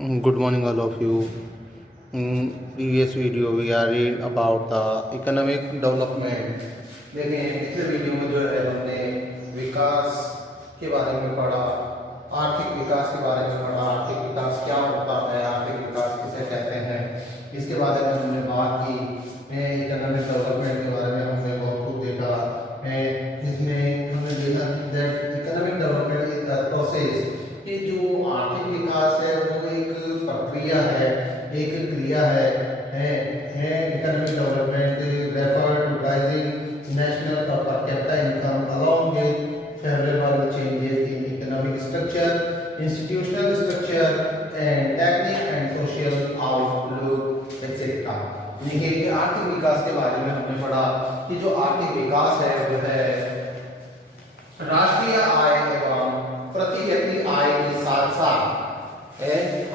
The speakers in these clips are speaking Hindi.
Good morning, all of you. In previous video, we are read about the economic development. देखिए पिछले वीडियो में जो है हमने विकास के बारे में पढ़ा, आर्थिक विकास के बारे में पढ़ा, आर्थिक विकास क्या होता है, आर्थिक विकास किसे कहते हैं, इसके बारे में हमने बात की। इकोनॉमिक डेवलपमेंट के बारे में हमने बहुत कुछ देखा है, जिसमें हमने देखा that economic development is the process कि जो आर्थिक विकास है वो एक प्रक्रिया है, एक क्रिया है। Economic development refer to rising national per capita income along with favourable changes in economic structure, institutional structure and technique and social outlook etcetera. देखिए आर्थिक विकास के बारे में हमने पढ़ा कि जो आर्थिक विकास है वो है राष्ट्रीय आय एवं प्रति व्यक्ति आय के साथ साथ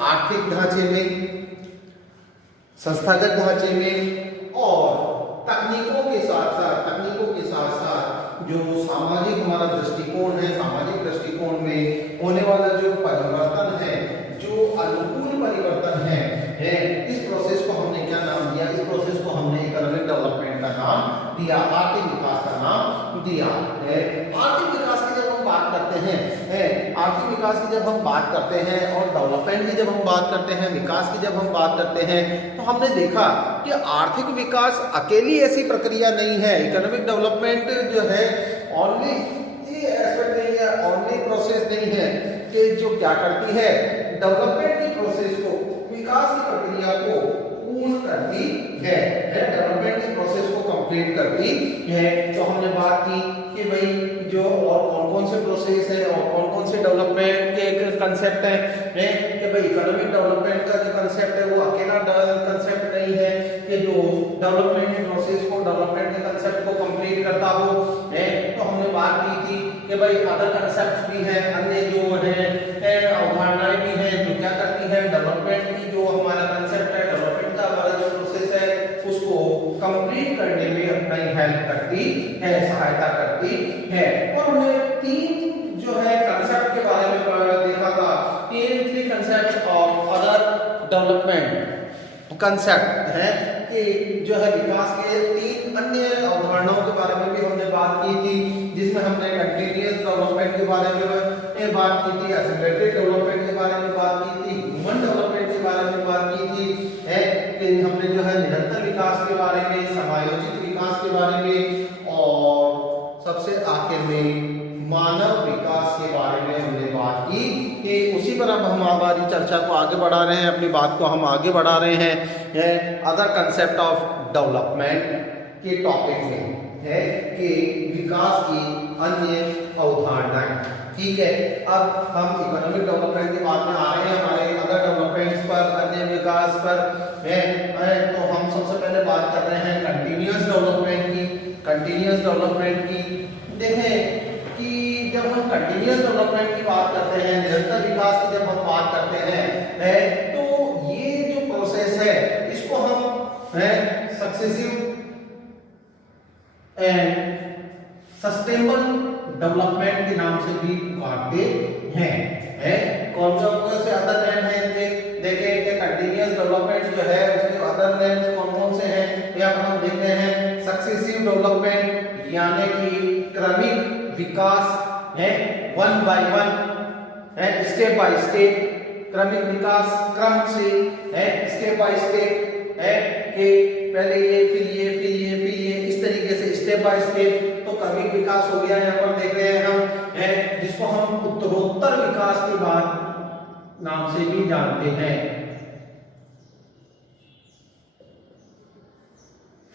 आर्थिक ढांचे में, संस्थागत ढांचे में और तकनीकों के साथ साथ जो सामाजिक हमारा दृष्टिकोण है, सामाजिक दृष्टिकोण में होने वाला जो परिवर्तन है, जो अनुकूल परिवर्तन है, इस प्रोसेस को हमने क्या नाम दिया? इस प्रोसेस को हमने इकोनॉमिक डेवलपमेंट का नाम दिया, आर्थिक विकास का नाम दिया है। आर्थिक विकास की जब हम बात करते हैं, आर्थिक विकास की जब हम बात करते हैं और डेवलपमेंट की जब हम बात करते हैं, विकास की जब हम बात करते हैं, तो हमने देखा कि आर्थिक विकास अकेली ऐसी प्रक्रिया नहीं है। इकोनॉमिक डेवलपमेंट जो है ओनली ये एस्पेक्ट नहीं है, ओनली प्रोसेस नहीं है कि जो क्या करती है डेवलपमेंट की प्रोसेस को, विकास की प्रक्रिया को पूर्ण करती है, डेवलपमेंट की प्रोसेस को कंप्लीट करती है। तो हमने बात की कि भाई जो और कौन-कौन से प्रोसेस है और कौन-कौन से डेवलपमेंट के एक कांसेप्ट है कि भाई इकोनॉमिक डेवलपमेंट का जो कांसेप्ट है वो अकेला कांसेप्ट नहीं है कि जो डेवलपमेंट की प्रोसेस को, डेवलपमेंट के कांसेप्ट को कंप्लीट करता हो। तो हमने बात की थी कि भाई अदर कांसेप्ट्स भी हैं, अन्य जो है अवधारणाएं भी हैं जो क्या करती है डेवलपमेंट की जो हमारा कांसेप्ट है, डेवलपमेंट का हमारा जो प्रोसेस है उसको कंप्लीट करने में अपना हेल्प करती है, सहायता करती है। और हमने तीन जो है कांसेप्ट के बारे में देखा था, three concept of other development concept है कि जो है विकास के तीन अन्य अवधारणाओं के बारे में भी हमने बात की थी, जिसमें हमने कंटीन्यूअस डेवलपमेंट के बारे में बात की थी, एक्सेलरेटेड डेवलपमेंट के बारे में बात की थी, ह्यूमन डेवलपमेंट के बारे में बात की थी, कि हमने जो है निरंतर विकास के बारे में, समायोजित विकास के बारे में और सबसे आखिर में मानव विकास के बारे में हमने बात की। कि उसी पर अब हम हमारी चर्चा को आगे बढ़ा रहे हैं, अपनी बात को हम आगे बढ़ा रहे हैं अदर कंसेप्ट ऑफ डेवलपमेंट के टॉपिक में है कि विकास की अन्य अवधारणाएं। ठीक है, अब हम इकोनॉमिक डेवलपमेंट के बाद में आ रहे हैं हमारे अदर डेवलपमेंट्स पर, अन्य विकास पर है। तो हम सबसे पहले बात कर रहे हैं कंटीन्यूअस डेवलपमेंट की। कंटीन्यूअस डेवलपमेंट की देखें कि जब हम कंटीन्यूअस डेवलपमेंट की बात करते हैं, निरंतर विकास की जब हम बात करते हैं, तो ये जो प्रोसेस है इसको हम सक्सेसिव एंड सस्टेनेबल डेवलपमेंट के नाम से भी पुकारते हैं। कौन से अदर नेम है इनके? देखें कि कंटीन्यूअस डेवलपमेंट जो है उसके अदर नेम्स कौन-कौन से हैं? यहाँ पर हम देख रहे हैं सक्सेसिव डेवलपमेंट यानी कि क्रमिक विकास है, वन बाय वन है, स्टेप बाय स्टेप क्रमिक विकास, क्रम से है, स्टेप बाय स्टेप है कि पहले ये फिर ये फिर ये फिर ये, इस तरीके से स्टेप बाय स्टेप तो क्रमिक विकास हो गया। यहाँ पर देख रहे हैं हम जिसको हम उत्तरोत्तर विकास के बाद नाम से भी जानते हैं।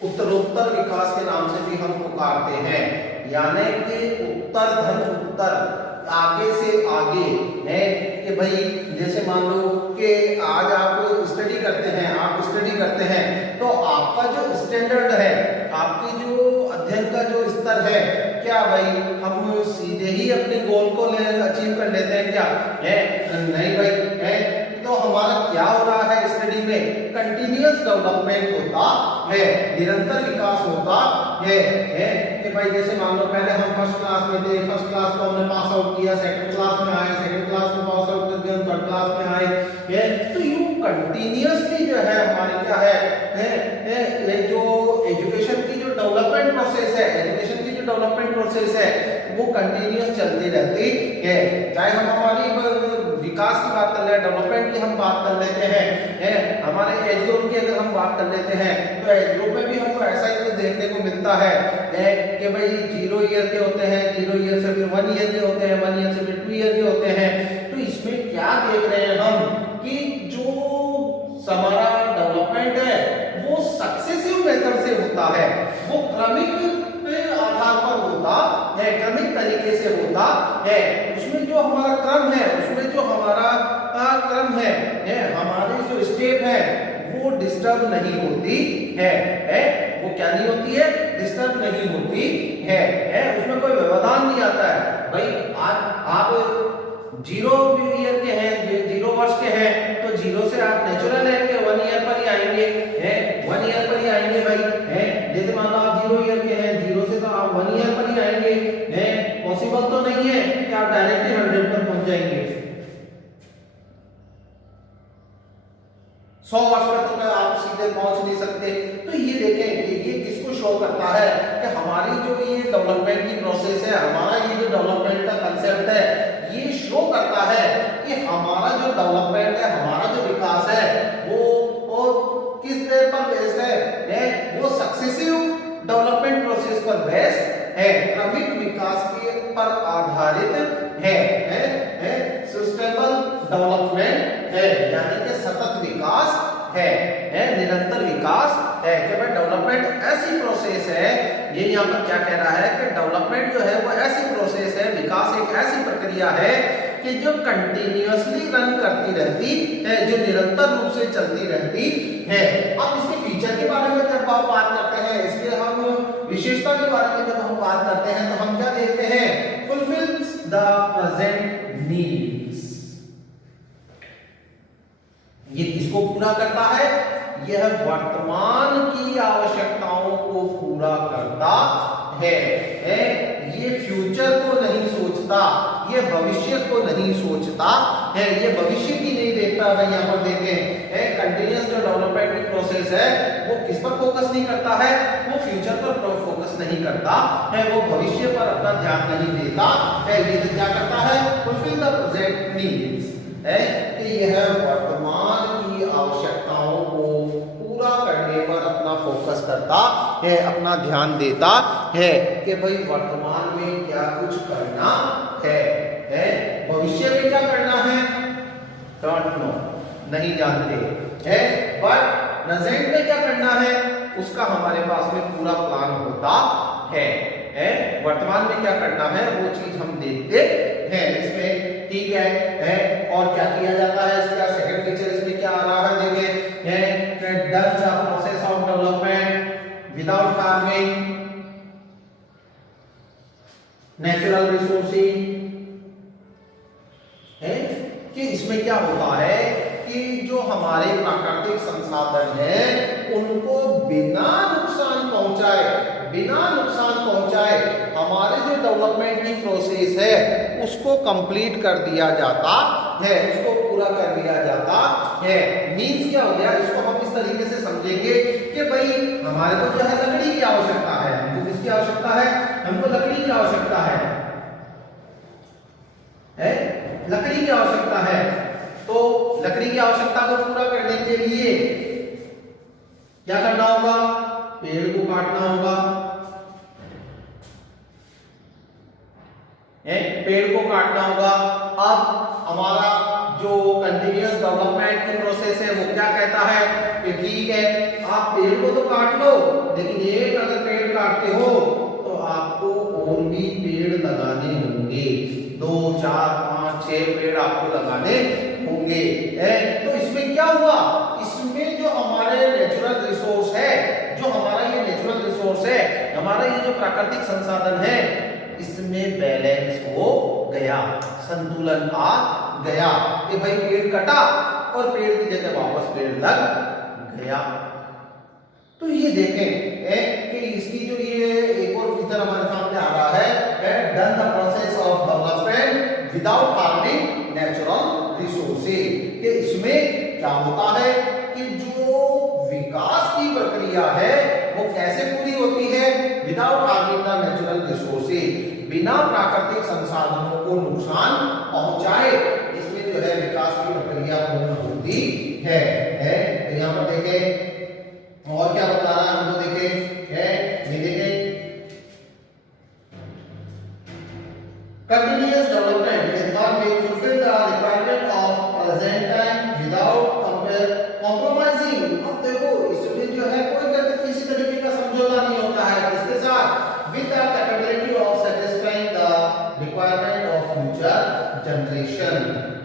उत्तरोत्तर विकास के नाम से भी हम पुकारते हैं, यानी कि उत्तर धन उत्तर, आगे से आगे है कि भाई जैसे मान लो कि आज आप स्टडी करते हैं, तो आपका जो स्टैंडर्ड है, आपकी जो अध्ययन का जो स्तर है, क्या भाई हम सीधे ही अपने गोल को अचीव कर लेते हैं क्या? नहीं भाई, तो हमारा क्या हो रहा है स्टडी में? कंटीन्यूअस डेवलपमेंट होता है, निरंतर विकास होता है कि भाई जैसे मान लो पहले हम फर्स्ट क्लास में थे, फर्स्ट क्लास को हमने पास आउट किया, सेकंड क्लास में आए, सेकंड क्लास में पास आउट करके हम थर्ड क्लास में आए, तो यूं कंटिन्यूअसली जो है हमारे क्या है ये जो एजुकेशन की जो डेवलपमेंट प्रोसेस है, एजुकेशन की जो डेवलपमेंट प्रोसेस है वो कंटिन्यूअस चलती रहती है। चाहे हम हमारी विकास की बात कर ले, डेवलपमेंट की हम बात कर लेते हैं, हमारे एज ग्रुप की अगर हम बात कर लेते हैं तो एज ग्रुप में भी हमको ऐसा ही कुछ देखने को मिलता है कि भाई 0 ईयर के होते हैं, 0 ईयर से फिर 1 ईयर के होते हैं, 1 ईयर से फिर 2 ईयर के होते हैं। तो इसमें क्या देख रहे हैं हम कि जो हमारा डेवलपमेंट है वो सक्सेसिव मेथड से होता है, वो क्रमिक आधार पर होता है, क्रमिक तरीके से होता है। उसमें जो हमारा क्रम है, उसमें जो हमारा क्रम है, हमारी जो स्टेप है वो डिस्टर्ब नहीं होती है, वो क्या नहीं होती है, डिस्टर्ब नहीं होती है, उसमें कोई व्यवधान नहीं आता है। भाई आप 0 ईयर के हैं, 0 वर्ष के हैं तो 0 से आप नेचुरल है कि 1 ईयर पर ही आएंगे, 1 ईयर पर ही आएंगे भाई, जैसे मान लो आप 0 ईयर के हैं, 0 से तो आप 1 ईयर पर ही आएंगे, पॉसिबल तो नहीं है कि आप डायरेक्टली 100 पर पहुंच जाएंगे। 100 वर्ष में तो आप सीधे पहुंच नहीं सकते। तो ये देखें कि ये किसको शो करता है कि हमारी जो ये डेवलपमेंट की प्रोसेस है, हमारा ये जो डेवलपमेंट का कंसेप्ट है, ये शो करता है कि हमारा जो डेवलपमेंट है, हमारा जो विकास है वो किस पर बेस्ड है, वो सक्सेसिव डेवलपमेंट प्रोसेस पर बेस्ड है, क्रमिक विकास के पर आधारित है, सस्टेनेबल डेवलपमेंट है, यानी कि सतत विकास है, निरंतर विकास है कि भाई डेवलपमेंट ऐसी प्रोसेस है। ये यहाँ पर क्या कह रहा है कि डेवलपमेंट जो है वो ऐसी प्रोसेस है, विकास एक ऐसी प्रक्रिया है कि जो कंटिन्यूअसली रन करती रहती है, जो निरंतर रूप से चलती रहती है। अब इसके फीचर के बारे में जब आप बात करते हैं, इसके हम विशेषता के बारे में जब हम बात करते हैं तो हम क्या देखते हैं, फुलफिल्स द प्रेजेंट नीड्स। ये किसको पूरा करता है, यह वर्तमान की आवश्यकताओं को पूरा करता है, ये फ्यूचर को नहीं सोचता, ये भविष्य को नहीं सोचता है, ये भविष्य की नहीं देखता है। यहाँ पर देखें कंटिन्यूअस जो डेवलपमेंट की प्रोसेस है वो किस पर फोकस नहीं करता है, वो फ्यूचर पर फोकस नहीं करता है, वो भविष्य पर अपना ध्यान नहीं देता है। ये क्या करता है, फुलफिल द प्रेजेंट नीड्स, कि यह वर्तमान की आवश्यकताओं को पूरा करने पर अपना फोकस करता है, अपना ध्यान देता है कि भाई वर्तमान में क्या कुछ करना है, भविष्य में क्या करना है, डोंट नो, नहीं जानते है, बट प्रेजेंट में क्या करना है उसका हमारे पास में पूरा प्लान होता है, वर्तमान में क्या करना है वो चीज हम देखते हैं इसमें, ठीक है। और क्या किया जाता है, इसका सेकंड फीचर इसमें क्या आ रहा है, देखिए done the process of development without harming natural resources, है कि इसमें क्या होता है कि जो हमारे प्राकृतिक संसाधन हैं उनको बिना नुकसान पहुंचाए हमारे जो डेवलपमेंट की प्रोसेस है उसको कंप्लीट कर दिया जाता है, उसको पूरा कर दिया जाता है। मीन्स क्या हो गया, इसको हम इस तरीके से समझेंगे कि भाई हमारे को जो है लकड़ी की आवश्यकता है, हमको किसकी आवश्यकता है, हमको लकड़ी की आवश्यकता है, लकड़ी की आवश्यकता है। तो लकड़ी की आवश्यकता को पूरा करने के लिए क्या करना होगा, पेड़ को काटना होगा, पेड़ को काटना होगा। अब हमारा जो कंटिन्यूअस डेवलपमेंट की प्रोसेस है वो क्या कहता है कि ठीक है आप पेड़ को तो काट लो, लेकिन एक अगर पेड़ काटते हो तो आपको और भी पेड़ लगाने होंगे, 2, 4, 5, 6 पेड़ आपको लगाने होंगे। तो इसमें क्या हुआ, इसमें जो हमारे नेचुरल रिसोर्स है, जो हमारा ये नेचुरल रिसोर्स है, हमारा ये जो प्राकृतिक संसाधन है, इसमें बैलेंस हो गया, संतुलन आ गया कि भाई पेड़ कटा और पेड़ की जगह वापस पेड़ लग गया। तो ये देखें कि इसकी जो ये एक और फीचर हमारे सामने आ रहा है done the process of development without harming natural resources. कि इसमें क्या होता है कि जो विकास की प्रक्रिया है वो कैसे पूरी होती है, without harming the natural resources, बिना प्राकृतिक संसाधनों को नुकसान पहुंचाए इसमें जो है विकास की प्रक्रिया पूर्ण होती है। तो यहाँ पर देखें और क्या बता रहा है हमको, देखें ये देखें continuous development is not being fulfill the requirement of present time without compromising। अब देखो इसमें जो है कोई किसी तरीके का समझौता नहीं होता है किसके साथ, with the capability of satisfying the requirement of future generation।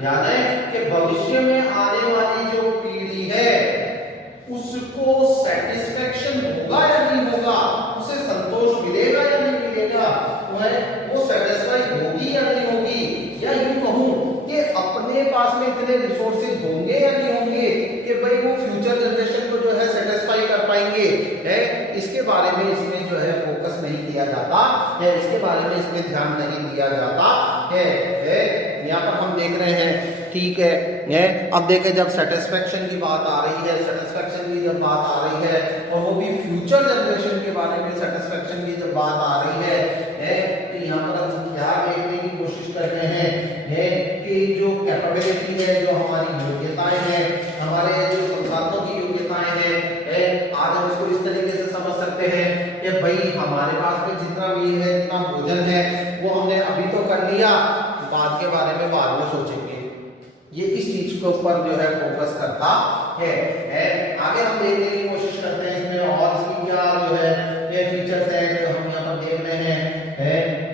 यानी कि भविष्य में आने वाली जो पीढ़ी है उसको सेटिस्फेक्शन होगा या नहीं होगा, उसे संतोष मिलेगा या नहीं मिलेगा, वो सेटिस्फाई होगी या नहीं होगी, या यूं कहूं कि अपने पास में इतने रिसोर्सेज होंगे या नहीं होंगे कि भाई वो फ्यूचर जनरेशन को जो है सेटिस्फाई कर पाएंगे है, इसके बारे में इसमें जो है फोकस नहीं किया जाता है, इसके बारे में इसमें ध्यान नहीं दिया जाता है। यहाँ पर हम देख रहे हैं ठीक है। अब देखें जब सेटिस्फेक्शन की बात आ रही है, सेटिस्फेक्शन की जब बात आ रही है और वो भी फ्यूचर जनरेशन के बारे में सेटिस्फेक्शन की जब बात आ रही है तो यहाँ पर हम क्या देखने की कोशिश कर रहे हैं कि जो कैपेबिलिटी है, जो हमारी योग्यताएं हैं, हमारे जो संसाधनों की योग्यताएं हैं, आज हम इसको इस तरीके से समझ सकते हैं कि भाई हमारे पास में जितना भी है, जितना भोजन है वो हमने अभी तो कर लिया, बाद के बारे में बाद में सोचेंगे, ये इस चीज के ऊपर जो है फोकस करता है। आगे हम देखने की कोशिश करते हैं इसमें और इसकी क्या जो है ये फीचर्स हैं जो हम यहाँ पर देख रहे हैं।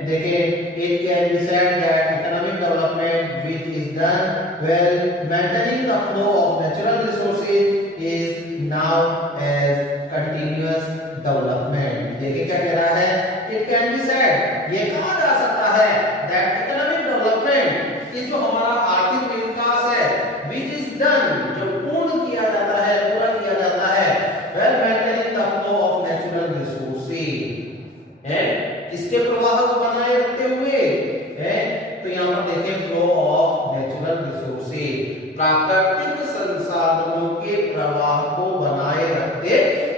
देखिए it can be said that economic development which is done well maintaining the flow of natural resources is now as continuous development. देखिए क्या कह रहा है, इट कैन बी सेड, ये कहा जा सकता है दैट इकोनॉमिक डेवलपमेंट, ये जो हमारा आर्थिक विकास है, व्हिच इज डन, जो पूर्ण किया जाता है, पूरा किया जाता है, well maintaining the flow of natural resources है, इसके प्रवाह को बनाए रखते हुए है। तो यहाँ पर देखिए फ्लो ऑफ नेचुरल रिसोर्सेज, प्राकृतिक संसाधनों के प्रवाह को बनाए रखते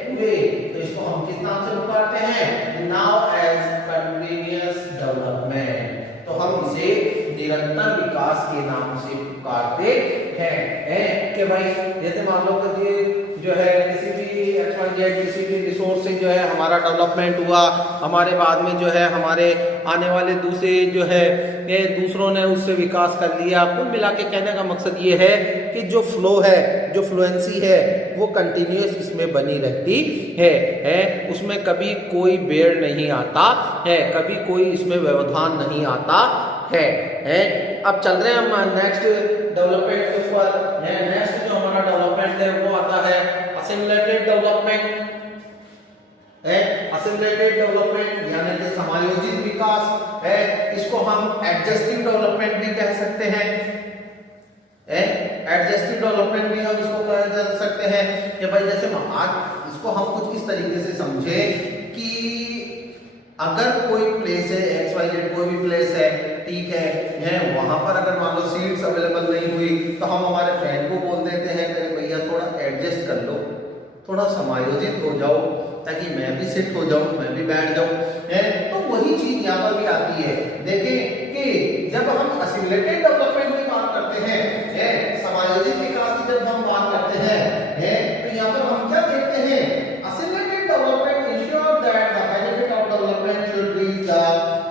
हुए, तो इसको हम किस नाम से पुकारते हैं, नाउ एज कंटीन्यूअस डेवलपमेंट। तो हम इसे निरंतर विकास के नाम से पुकारते हैं कि भाई जैसे मान लो कि जो है किसी भी किसी भी रिसोर्स से जो है हमारा डेवलपमेंट हुआ, हमारे बाद में जो है हमारे आने वाले दूसरे जो है दूसरों ने उससे विकास कर लिया। कुल मिला के कहने का मकसद ये है कि जो फ्लो है, जो फ्लुएंसी है वो कंटिन्यूअस इसमें बनी रहती है, उसमें कभी कोई बेड़ नहीं आता है, कभी कोई इसमें व्यवधान नहीं आता है। अब चल रहे हैं हम नेक्स्ट डेवलपमेंट के ऊपर। नेक्स्ट जो हमारा डेवलपमेंट है वो आता है असिमिलेटेड डेवलपमेंट। असिमिलेटेड डेवलपमेंट यानी कि समायोजित विकास है, इसको हम एडजस्टिव डेवलपमेंट भी कह सकते हैं। एडजस्टिव डेवलपमेंट भी हम इसको कह सकते हैं कि भाई जैसे आज इसको हम कुछ इस तरीके से समझे कि अगर कोई प्लेस है XYZ, कोई भी प्लेस है ठीक है, वहां पर अगर मान लो सीट्स अवेलेबल नहीं हुई तो हम हमारे फ्रेंड को बोल देते हैं कि भैया थोड़ा एडजस्ट कर लो, थोड़ा समायोजित हो जाओ ताकि मैं भी सेट हो जाऊं, मैं भी बैठ जाऊं। तो वही चीज यहाँ पर भी आती है। देखिए कि जब हम असिमिलेटेड डेवलपमेंट की बात करते हैं, समायोजित विकास की जब हम बात करते हैं तो यहाँ पर हम क्या देखते हैं, assimilated development ensure that the benefit of development should reach the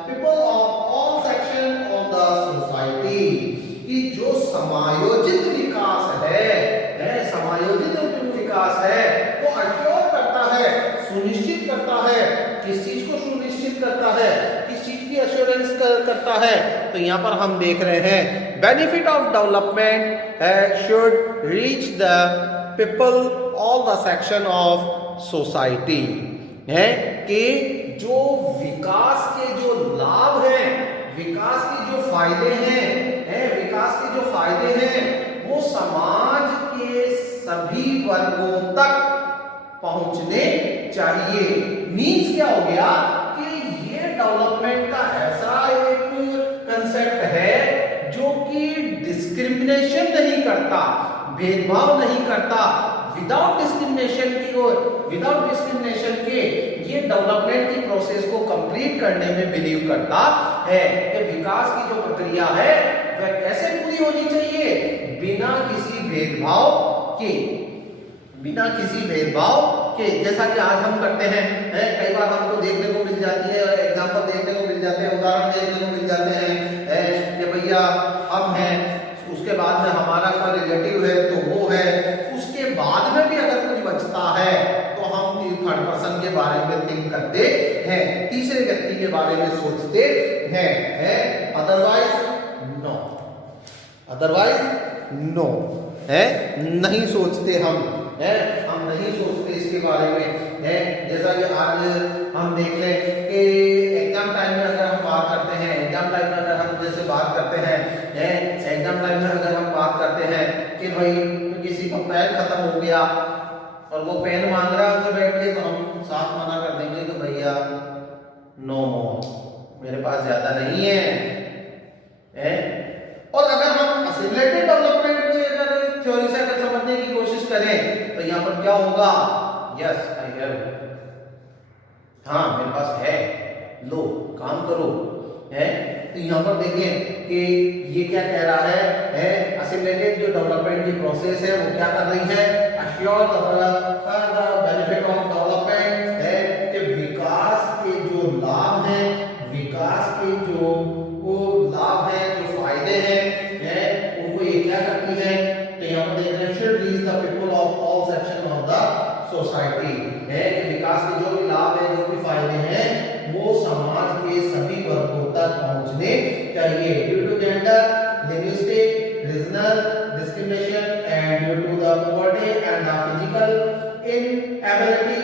people of all section of the society. कि जो समायोजित विकास है, समायोजित विकास है वो अश्योर करता है, सुनिश्चित करता है। किस चीज को सुनिश्चित करता है, किस चीज की एश्योरेंस करता है, तो यहाँ पर हम देख रहे हैं benefit of development should reach the people all the section of society. है कि जो विकास के जो लाभ हैं, विकास के जो फायदे हैं, विकास के जो फायदे हैं वो समाज के सभी वर्गों तक पहुंचने चाहिए। मीन्स क्या हो गया कि ये डेवलपमेंट का ऐसा एक कंसेप्ट है जो कि डिस्क्रिमिनेशन नहीं करता, भेदभाव नहीं करता, विदाउट डिस्क्रिमिनेशन के ये डेवलपमेंट की प्रोसेस को कंप्लीट करने में बिलीव करता है कि विकास की जो प्रक्रिया है वह कैसे पूरी होनी चाहिए, बिना किसी भेदभाव के, जैसा कि आज हम करते हैं। कई बार हमको देखने को मिल जाती है, एग्जांपल देखने को मिल जाते हैं, उदाहरण देखने को मिल जाते हैं कि भैया हम हैं, उसके बाद में हमारा कोई रिलेटिव है तो वो है, उसके बाद में भी अगर कुछ बचता है तो हम थर्ड पर्सन के बारे में थिंक करते हैं, तीसरे व्यक्ति के बारे में सोचते हैं, अदरवाइज नो है, नहीं सोचते हम नहीं सोचते इसके बारे में है। जैसा कि आज हम देख लें कि एग्जाम टाइम में अगर हम बात करते हैं, एग्जाम टाइम में अगर हम जैसे बात करते हैं, एग्जाम टाइम में अगर हम बात करते हैं कि भाई किसी का पेन खत्म हो गया और वो पेन मांग रहा है, तो बैठ के तो हम साफ मना कर देंगे कि भैया नो मोर, मेरे पास ज्यादा नहीं है। और अगर हम असिमुलेटेड डेवलपमेंट की अगर थ्योरी से अगर समझने की कोशिश करें तो यहाँ पर क्या होगा, यस आई हैव, हाँ मेरे पास है, लो काम करो है। तो यहाँ पर देखें कि ये क्या कह रहा है असिमुलेटेड जो डेवलपमेंट की प्रोसेस है वो क्या कर रही है, assure the benefit of development है कि विकास के जो लाभ हैं, विकास के जो लाभ हैं, जो फायदे हैं उनको ये क्या करती है। तो यहाँ पर देख रहे हैं should reach the people of all section of the society है कि विकास के जो भी लाभ है, जो भी फायदे हैं वो समाज के सभी वर्गों तक पहुंचने चाहिए। Due to gender, linguistic, regional discrimination and due to the poverty and the physical inability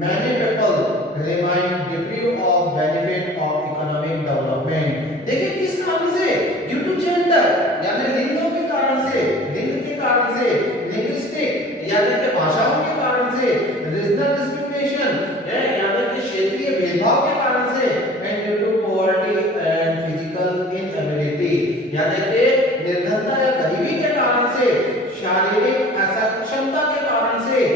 many people remain deprived of benefit of economic development। देखिए किस कारण से, ड्यू टू जेंडर यानी लिंगों के कारण से, लिंग के कारण से, लिंग्विस्टिक यानी कि भाषाओं के कारण से, रीजनल डिस्क्रिमिनेशन यानी कि क्षेत्रीय भेदभाव के कारण से, and due to poverty and physical inability यानी कि निर्धनता या गरीबी के कारण से, शारीरिक असक्षमता के कारण से,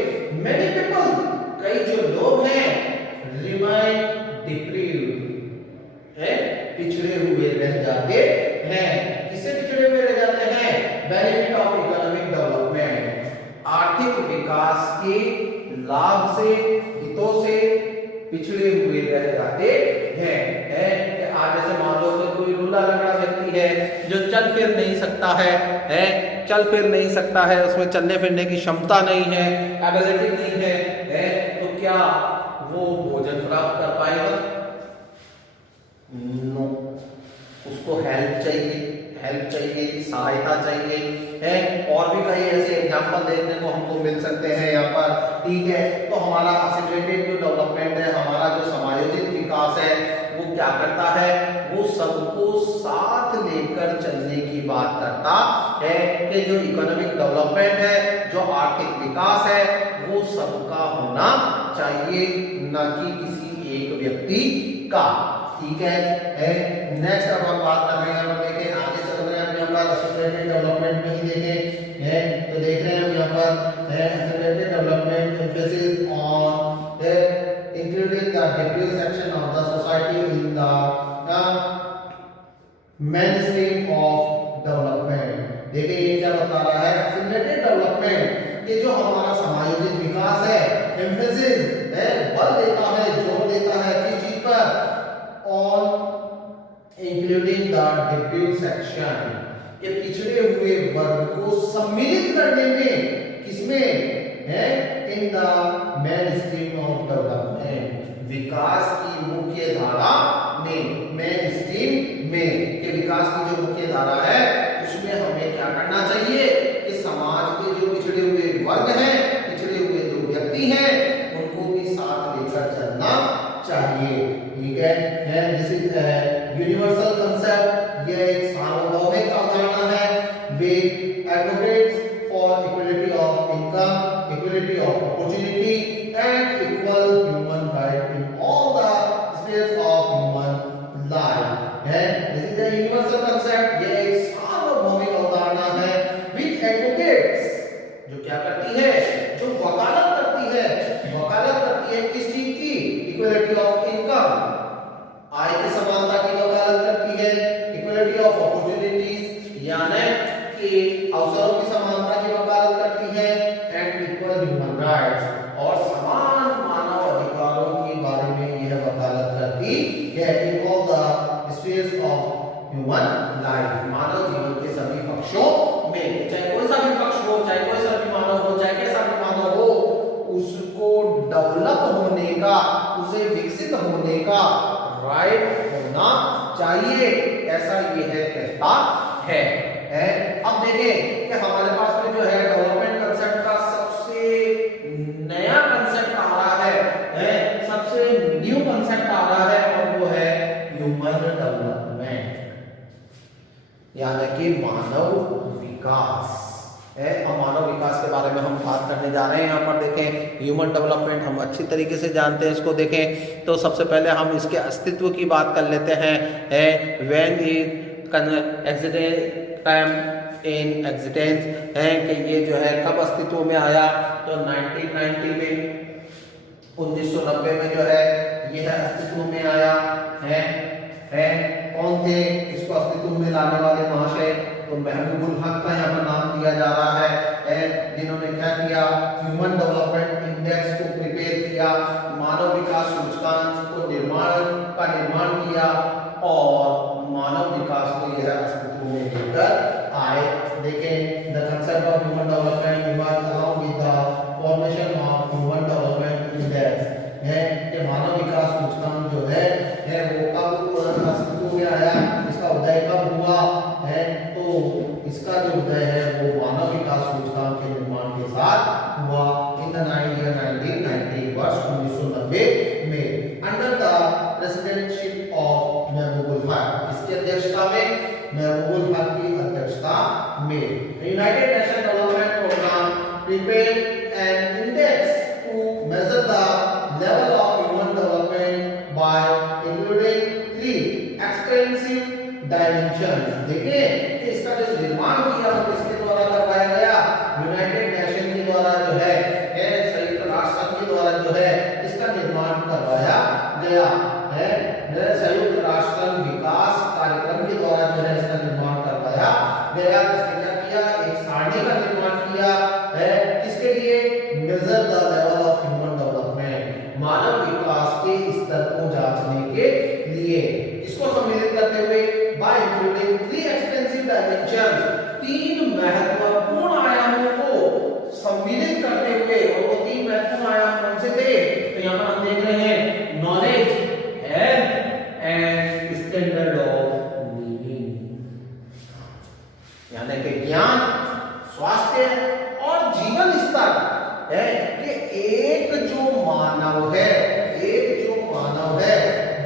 many people कई जो लोग हैं रिमाइन डिप्रीव्ड है, पिछड़े हुए रह जाते हैं। किससे पिछड़े हुए रह जाते हैं, बेनिफिट ऑफ इकोनॉमिक डेवलपमेंट, आर्थिक विकास के लाभ से, हितों से पिछड़े हुए रह जाते हैं। आज जैसे मान लो कोई लूला लंगड़ा व्यक्ति है जो चल फिर नहीं सकता है, चल फिर नहीं सकता है, उसमें चलने फिरने की क्षमता नहीं है, एबिलिटी नहीं है, तो क्या वो भोजन प्राप्त कर पाएगा, नो, उसको हेल्प चाहिए, सहायता चाहिए है। और भी कई ऐसे एग्जांपल देखने को हमको मिल सकते हैं यहाँ पर, ठीक है। तो हमारा असिमुलेटेड जो डेवलपमेंट है, हमारा जो समायोजित विकास है वो क्या करता है, वो सबको साथ लेकर चलने की बात करता है कि जो इकोनॉमिक डेवलपमेंट है, जो आर्थिक विकास है वो सबका होना चाहिए, न कि किसी एक व्यक्ति का, ठीक है। नेक्स्ट अब हम बात कर रहे हैं, हम देखें आगे चल रहे हैं, यहाँ पर असिमुलेटेड डेवलपमेंट में ही देखें है, तो देख रहे हैं हम यहाँ पर assimilated development emphasis on including the diffuse section of the society in the mainstream of development। देखिए ये क्या बता रहा है, असिमुलेटेड डेवलपमेंट ये जो हमारा समायोजित विकास है, एम्फेसिस है, बल देता है, जोर देता है किस चीज पर, on including the diffuse section, ये पिछड़े हुए वर्ग को सम्मिलित करने में, किसमें है, in the mainstream of development, विकास की मुख्य धारा में, मेन स्ट्रीम में, कि विकास की जो मुख्य धारा है उसमें हमें क्या करना चाहिए कि समाज के जो पिछड़े हुए वर्ग हैं, पिछड़े हुए जो व्यक्ति हैं उनको भी साथ लेकर चलना चाहिए, ठीक है। दिस इज यूनिवर्सल कंसेप्ट, ये एक सार्वभौमिक अवधारणा है। वे advocates for equality of income, equality equality of opportunity and equal human right in all the spheres of human life है। This is a universal concept, ये एक सार्वभौमिक अवधारणा है which advocates, जो क्या करती है, जो वकालत करती है किस चीज की, इक्वलिटी ऑफ इनकम, आय की समानता की वकालत करती है, इक्वलिटी ऑफ अपॉर्चुनिटीज यानी कि अवसरों की समानता की वकालत करती है, एंड इक्वल ह्यूमन राइट्स, और समान मानव अधिकारों के बारे में यह वकालत करती है in all the spheres of human life, मानव जीवन के सभी पक्षों में, चाहे कोई सा भी पक्ष हो, चाहे कोई सा भी मानव हो, चाहे कैसा भी मानव हो, उसको डेवलप होने का, उसे विकसित होने का राइट होना चाहिए, ऐसा ये है कहता है। अब देखें कि हमारे पास में जो है डेवलपमेंट कंसेप्ट का सबसे नया कंसेप्ट आ रहा है, सबसे न्यू कंसेप्ट आ रहा है, और वो है ह्यूमन डेवलपमेंट यानी कि मानव विकास है। अब मानव विकास के बारे में हम बात करने जा रहे हैं। यहाँ पर देखें ह्यूमन डेवलपमेंट हम अच्छी तरीके से जानते हैं, इसको देखें तो सबसे पहले हम इसके अस्तित्व की बात कर लेते हैं। व्हेन इट इन एग्जिस्टेंस है कि ये जो है कब अस्तित्व में आया, तो 1990 में, 1990 में जो है यह अस्तित्व में आया है। कौन थे इसको अस्तित्व में लाने वाले महाशय, तो महबूबुल हक का यहाँ पर नाम दिया जा रहा है, जिन्होंने क्या किया, ह्यूमन डेवलपमेंट इंडेक्स को प्रिपेयर किया, मानव विकास सूचकांक को निर्माण किया, और मानव विकास को यह अस्तित्व में लेकर आए। देखें the concept of human development evolve along with the formation of human development index है कि मानव विकास सूचकांक जो है वो कब अस्तित्व में आया, इसका उदय कब हुआ है, तो इसका जो उदय है वो मानव विकास सूचकांक के निर्माण के साथ हुआ इन द 1990 वर्ष 1990 में, under the presidentship of Mahbubul Haq, इसकी अध्यक्षता में, महबूबुल हक की अध्यक्षता में, United Nation Development Programme prepared an index to measure the level of human development by including 3 extensive dimensions. देखिए इसका जो निर्माण किया वो किसके द्वारा करवाया गया, यूनाइटेड नेशन के द्वारा जो है, संयुक्त राष्ट्र संघ के द्वारा जो है इसका निर्माण करवाया गया है। संयुक्त राष्ट्र संघ विकास कार्यक्रम के द्वारा जो है इसका निर्माण करवाया गया। इसने क्या किया, एक सारणी का निर्माण किया है, किसके लिए, measure the level of human development, मानव विकास के स्तर को जांचने के लिए। इसको सम्मिलित करते हुए by including 3 extensive dimensions, 3 महत्वपूर्ण आयामों को सम्मिलित करते हुए, और वो 3 महत्वपूर्ण आयाम कौन से थे, तो यहाँ पर हम देख रहे हैं knowledge, health and standard of living, यानी कि ज्ञान, स्वास्थ्य और जीवन स्तर है कि एक जो मानव है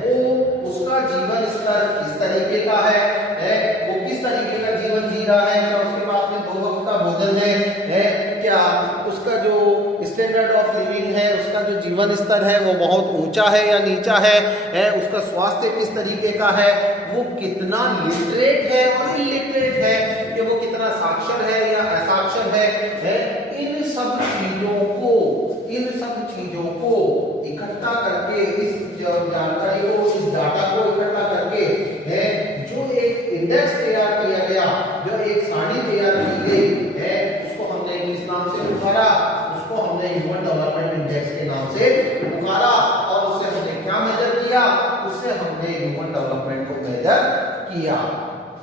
वो उसका जीवन स्तर किस तरीके का है, वो किस तरीके का जीवन जी रहा है, क्या उसके पास में 2 वक्त का भोजन है, क्या उसका जो स्टैंडर्ड ऑफ लिविंग है, उसका जो जीवन स्तर है वो बहुत ऊंचा है या नीचा है, उसका स्वास्थ्य किस तरीके का है, वो कितना लिटरेट है और इलिटरेट है, कि वो कितना साक्षर है या असाक्षर है। इन सब चीजों को इकट्ठा करके, इस जानकारी को, इस डाटा को इकट्ठा करके जो एक इंडेक्स तैयार किया गया, जो एक सारणी तैयार की गई है, उसको हमने किस नाम से पुकारा, उसको हमने ह्यूमन डेवलपमेंट इंडेक्स के नाम से पुकारा, और उससे हमने क्या मेजर किया, उससे हमने ह्यूमन डेवलपमेंट को मेजर किया।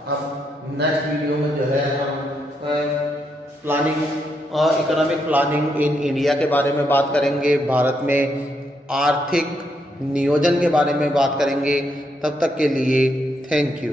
अब नेक्स्ट वीडियो में जो है हम प्लानिंग और इकोनॉमिक प्लानिंग इन इंडिया के बारे में बात करेंगे, भारत में आर्थिक नियोजन के बारे में बात करेंगे। तब तक के लिए थैंक यू।